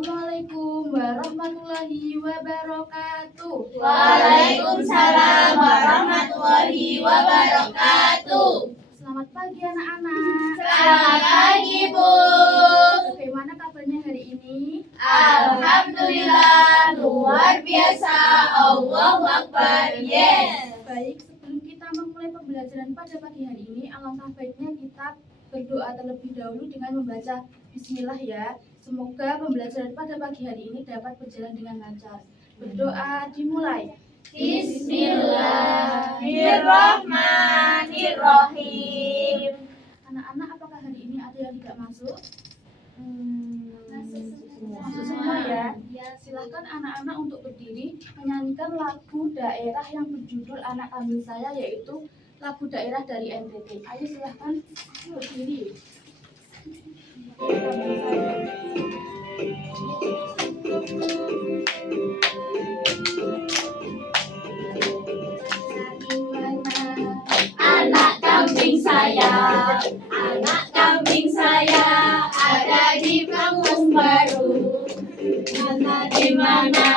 Assalamualaikum warahmatullahi wabarakatuh. Waalaikumsalam warahmatullahi wabarakatuh. Selamat pagi anak-anak. Selamat pagi, Bu. Bagaimana kabarnya hari ini? Alhamdulillah, luar biasa. Allahu Akbar. Yes. Baik, sebelum kita memulai pembelajaran pada pagi hari ini, alangkah baiknya kita berdoa terlebih dahulu dengan membaca Bismillah ya. Semoga pembelajaran pada pagi hari ini dapat berjalan dengan lancar. Berdoa dimulai. Bismillahirrahmanirrahim. Anak-anak, apakah hari ini ada yang tidak masuk? Masuk semua ya. Silahkan anak-anak untuk berdiri menyanyikan lagu daerah yang berjudul Anak Kambing Saya, yaitu lagu daerah dari NTT. Ayo silahkan berdiri. Anak kambing saya, anak kambing saya ada di kampung baru. Di mana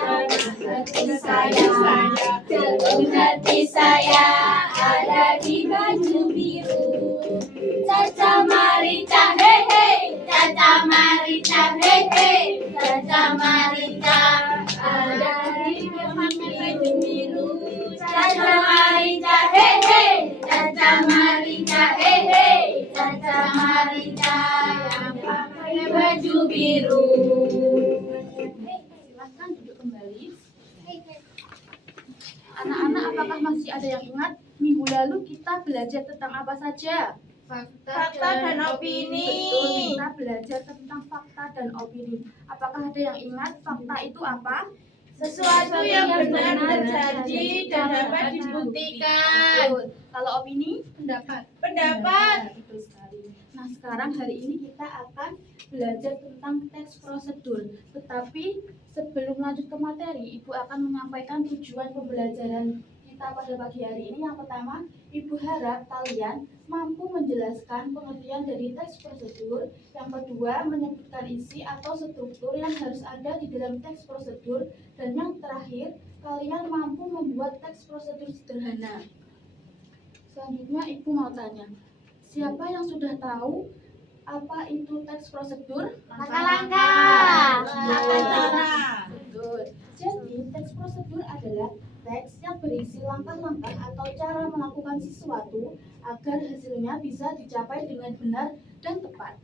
anak kambing saya, jatuh hati saya ada di baju biru. Caca Marita, hehe, Caca Marita, hehe, Caca Marita ada di baju biru. Caca Marita, hehe, Caca Marita, hehe, Caca Marita yang pakai baju biru. Silahkan duduk kembali. Anak-anak, apakah masih ada yang ingat minggu lalu kita belajar tentang apa saja? Fakta dan opini. Betul, kita belajar tentang fakta dan opini. Apakah ada yang ingat fakta itu apa? Sesuatu yang benar terjadi dan dapat dibuktikan. Betul. Kalau opini? Pendapat. Betul sekali. Nah, sekarang hari ini kita akan belajar tentang teks prosedur. Tetapi sebelum lanjut ke materi, Ibu akan menyampaikan tujuan pembelajaran kita pada pagi hari ini. Yang pertama, Ibu harap kalian mampu menjelaskan pengertian dari teks prosedur. Yang kedua, menyebutkan isi atau struktur yang harus ada di dalam teks prosedur. Dan yang terakhir, kalian mampu membuat teks prosedur sederhana. Selanjutnya, Ibu mau tanya, siapa yang sudah tahu apa itu teks prosedur? Langkah-langkah. Betul. Jadi, teks prosedur adalah teks yang berisi langkah-langkah atau cara melakukan sesuatu agar hasilnya bisa dicapai dengan benar dan tepat.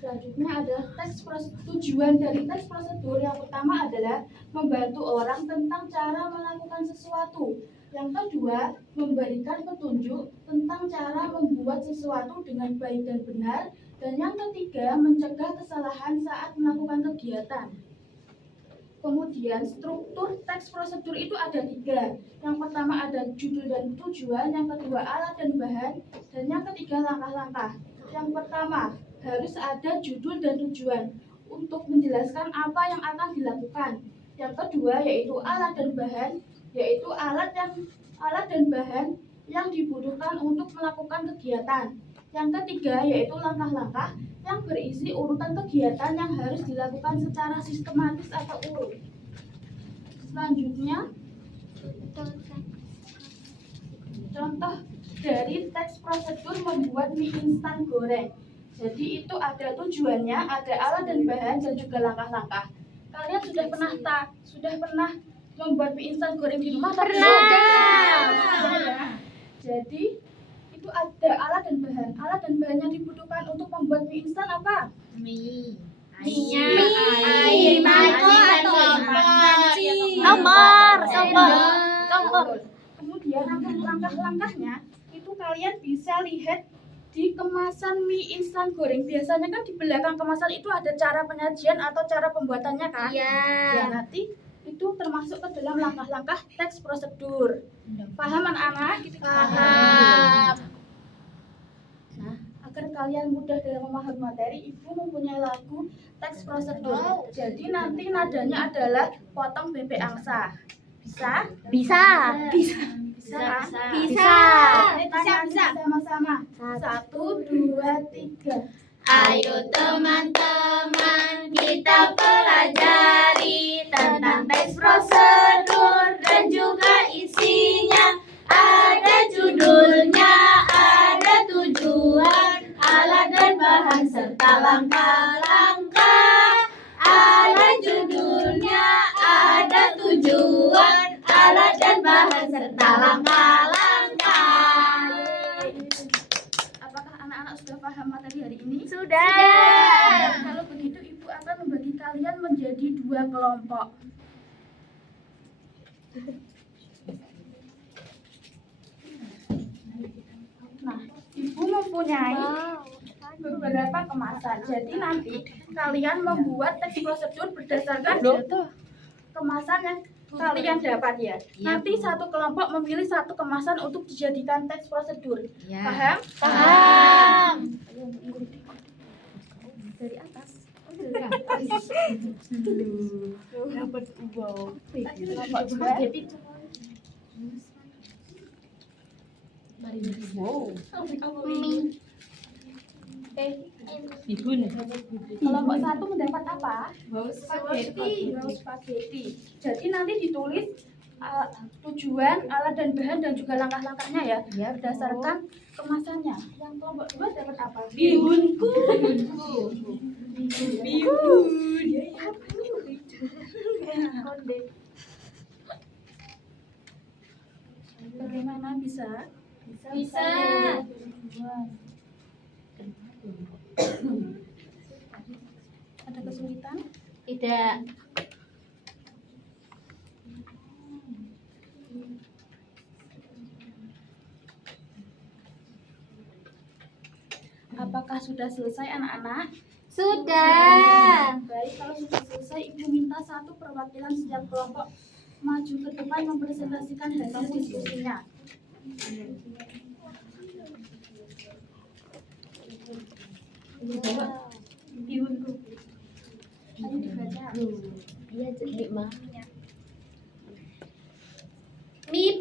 Selanjutnya ada teks prosedur. Tujuan dari teks prosedur yang pertama adalah membantu orang tentang cara melakukan sesuatu. Yang kedua, memberikan petunjuk tentang cara membuat sesuatu dengan baik dan benar. Dan yang ketiga, mencegah kesalahan saat melakukan kegiatan. Kemudian struktur teks prosedur itu ada 3. Yang pertama ada judul dan tujuan, yang kedua alat dan bahan, dan yang ketiga langkah-langkah. Yang pertama harus ada judul dan tujuan untuk menjelaskan apa yang akan dilakukan. Yang kedua yaitu alat dan bahan, yaitu alat dan bahan yang dibutuhkan untuk melakukan kegiatan. Yang ketiga yaitu langkah-langkah yang berisi urutan kegiatan yang harus dilakukan secara sistematis atau urut. Selanjutnya, contoh dari teks prosedur membuat mie instan goreng. Jadi itu ada tujuannya, ada alat dan bahan, dan juga langkah-langkah. Kalian sudah pernah membuat mie instan goreng di rumah? Pernah. Ya. Jadi itu ada alat dan bahan. Alat dan bahan yang dibutuhkan untuk membuat mie instan apa? Minyak, Air, mangkok atau kompor. Kemudian langkah-langkahnya itu kalian bisa lihat di kemasan mie instan goreng. Biasanya kan di belakang kemasan itu ada cara penyajian atau cara pembuatannya kan? Ya, nanti itu termasuk ke dalam langkah-langkah teks prosedur. Paham anak-anak? Paham. Nah, agar kalian mudah dalam memahami materi, Ibu mempunyai lagu teks prosedur. Jadi nanti nadanya adalah potong bebek angsa. Bisa? Bisa. Kan? Bisa. Sama-sama. 1, 2, 3. Ayo teman-teman kita serta langkah-langkah. Apakah anak-anak sudah paham materi hari ini? Sudah. Kalau begitu Ibu akan membagi kalian menjadi 2 kelompok. Nah, Ibu mempunyai beberapa kemasan. Jadi nanti kalian membuat teks prosedur berdasarkan kemasan yang kalian dapat ya. Nanti satu kelompok memilih satu kemasan untuk dijadikan teks prosedur. Paham? Paham. Dari atas. Dapat ubau. Kelompok spaghetti. Wow. Bihun. Kelompok 1 mendapat apa? Bau Spaghetti. Jadi nanti ditulis tujuan, alat dan bahan dan juga langkah-langkahnya ya, berdasarkan kemasannya. Yang kelompok 2 dapat apa? Bihunku. Bagaimana bisa? Bisa. Ada kesulitan? Tidak. Apakah sudah selesai anak-anak? Sudah. Baik, kalau sudah selesai, Ibu minta satu perwakilan setiap kelompok maju ke depan mempresentasikan hasil diskusinya. Bihunku. Ayo dibaca. Iya, jadi mah. Mie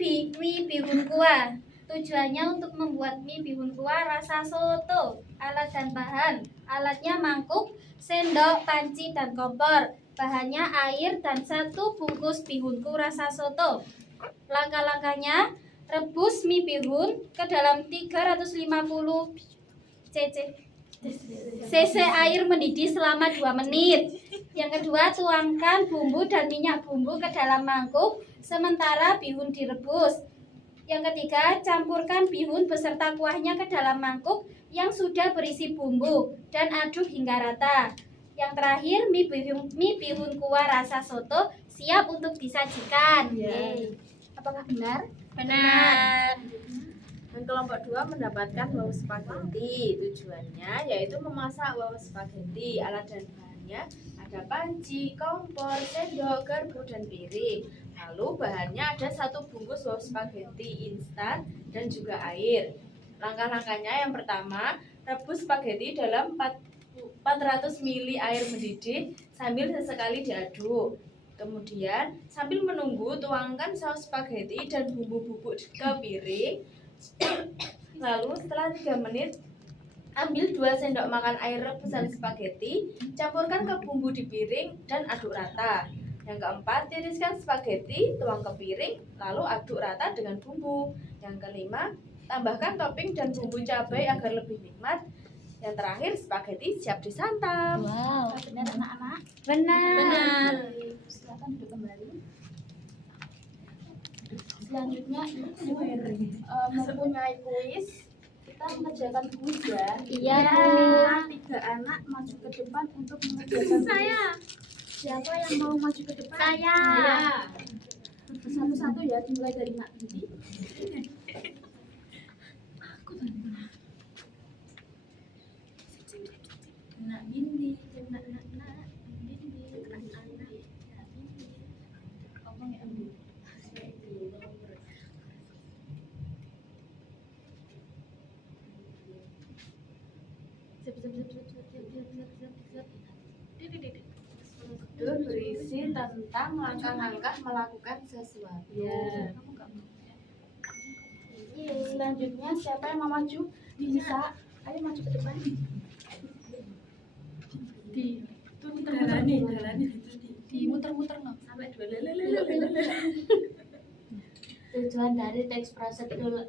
bihun kuah. Tujuannya untuk membuat mie bihun kuah rasa soto. Alat dan bahan. Alatnya mangkuk, sendok, panci, dan kompor. Bahannya air dan 1 bungkus bihunku rasa soto. Langkah-langkahnya, rebus mie bihun ke dalam 350 cc air mendidih selama 2 menit. Yang kedua, tuangkan bumbu dan minyak bumbu ke dalam mangkuk sementara bihun direbus. Yang ketiga, campurkan bihun beserta kuahnya ke dalam mangkuk yang sudah berisi bumbu dan aduk hingga rata. Yang terakhir, mie bihun kuah rasa soto siap untuk disajikan. Yeay. Apakah benar? Benar. Dan kelompok 2 mendapatkan wau spaghetti. Tujuannya yaitu memasak wau spaghetti. Alat dan bahannya ada panci, kompor, sendok, garpu, dan piring. Lalu bahannya ada 1 bungkus wau spaghetti instan dan juga air. Langkah-langkahnya yang pertama, rebus spaghetti dalam 400 ml air mendidih sambil sesekali diaduk. Kemudian sambil menunggu tuangkan saus spaghetti dan bumbu bubuk ke piring. Lalu setelah 3 menit ambil 2 sendok makan air rebusan spaghetti, campurkan ke bumbu di piring dan aduk rata. Yang keempat, tiriskan spaghetti, tuang ke piring, lalu aduk rata dengan bumbu. Yang kelima, tambahkan topping dan bumbu cabai agar lebih nikmat. Yang terakhir, spaghetti siap disantap. Wow. Benar anak-anak? Benar. Silakan duduk kembali. Selanjutnya Ibu mempunyai kuis. Kita mengerjakan kuis ya. Iya, Bu. Minta 3 anak maju ke depan untuk mengerjakan kuis. Siapa yang mau maju ke depan? Saya. Satu-satu ya, dimulai dari Nak Binti. Nak Binti, nak Binti, ngomong ya, Bu. Itu berisi tentang langkah-langkah melakukan sesuatu. Ya. Selanjutnya siapa yang mau maju? Bisa. Ayo maju ke depan. Di muter-muter no. Sampai Tujuan dari teks prosedur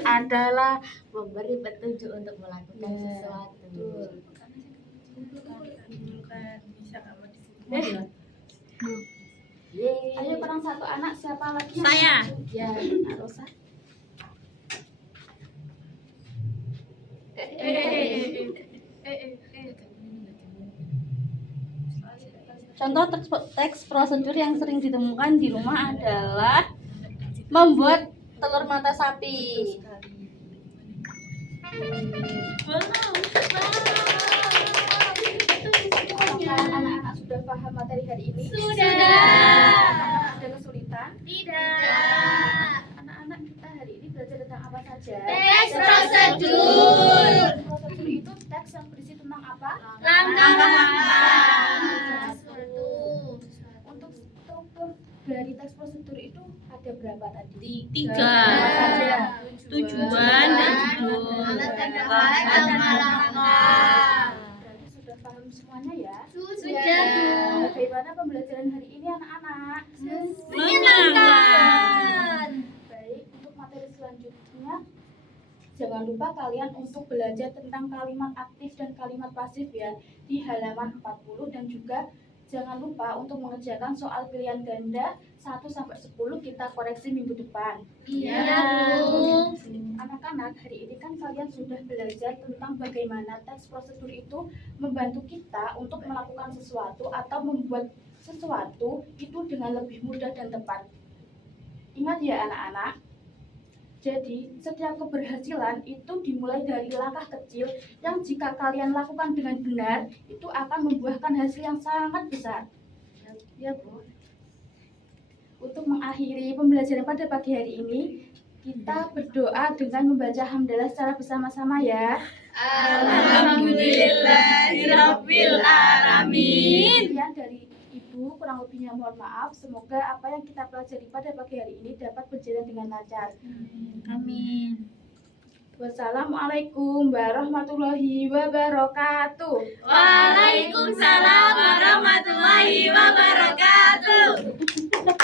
adalah memberi petunjuk untuk melakukan sesuatu. Bukan bisa nggak mau disini. Yeay. Ayo kurang kurang satu anak, siapa lagi? yang Saya. maju? Ya, Kak Rosa. Contoh teks prosedur yang sering ditemukan di rumah adalah membuat telur mata sapi. Apakah anak-anak sudah paham materi hari ini? Sudah. Apakah ada kesulitan? Tidak. Anak-anak kita hari ini belajar tentang apa saja? Teks prosedur. Prosedur itu teks yang berisi tentang apa? Langkah-langkah. Untuk struktur dari teks prosedur itu ada berapa tadi? 3. Apa saja? Tujuan dan judul. Alat dan langkah-langkah. Berarti sudah paham semuanya ya? Sudah. Bagaimana pembelajaran hari ini anak-anak? Menyenangkan. Baik, untuk materi selanjutnya jangan lupa kalian untuk belajar tentang kalimat aktif dan kalimat pasif ya di halaman 40 dan juga jangan lupa untuk mengerjakan soal pilihan ganda 1-10 kita koreksi minggu depan. Iya, Bu. Anak-anak, hari ini kan kalian sudah belajar tentang bagaimana teks prosedur itu membantu kita untuk melakukan sesuatu atau membuat sesuatu itu dengan lebih mudah dan tepat. Ingat ya anak-anak, jadi setiap keberhasilan itu dimulai dari langkah kecil yang jika kalian lakukan dengan benar itu akan membuahkan hasil yang sangat besar. Ya Bu. Untuk mengakhiri pembelajaran pada pagi hari ini, kita berdoa dengan membaca hamdalah secara bersama-sama ya. Alhamdulillahirabbil alamin. Sekian dari Ibu, kurang lebihnya mohon maaf. Semoga apa yang kita pelajari pada pagi hari ini dapat berjalan dengan lancar. Amin. Wassalamualaikum warahmatullahi wabarakatuh. Waalaikumsalam warahmatullahi wabarakatuh.